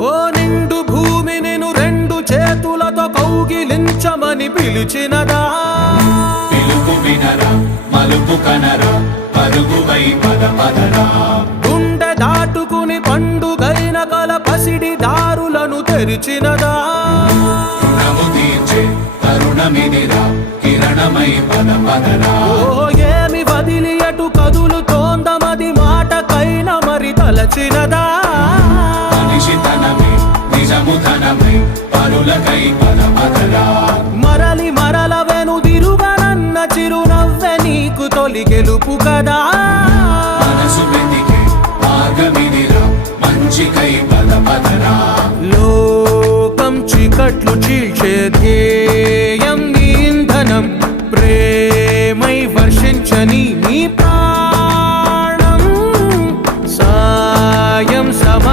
ఓ నిండు భూమి నిన్ను రెండు చేతులతో కౌగిలించమని పిలిచినదా? పిలుపు వినరా, మలుపు కనరా, పరుగువై పద పదరా. గుండె దాటుకుని పండుగైన కల పసిడి దారులను తెరిచినదా? రుణము తీర్చే తరుణమిదిరా, కిరణమై పద పదరా. ఓ ఏమి వదిలి అటు కదులుతోందమది మాటకైన మరి తలచినదా? మనిషితనమే నిజముతనమై పరులకై పద పదరా. మరలి మరల వెనుదిరుగనన్న చిరునవ్వె నీకు తొలి గెలుపు కదా? మనసు వెతికే మార్గమిదిరా, మంచికై పద పదరా. లోకం చీకట్లు చీల్చే ధ్యేయం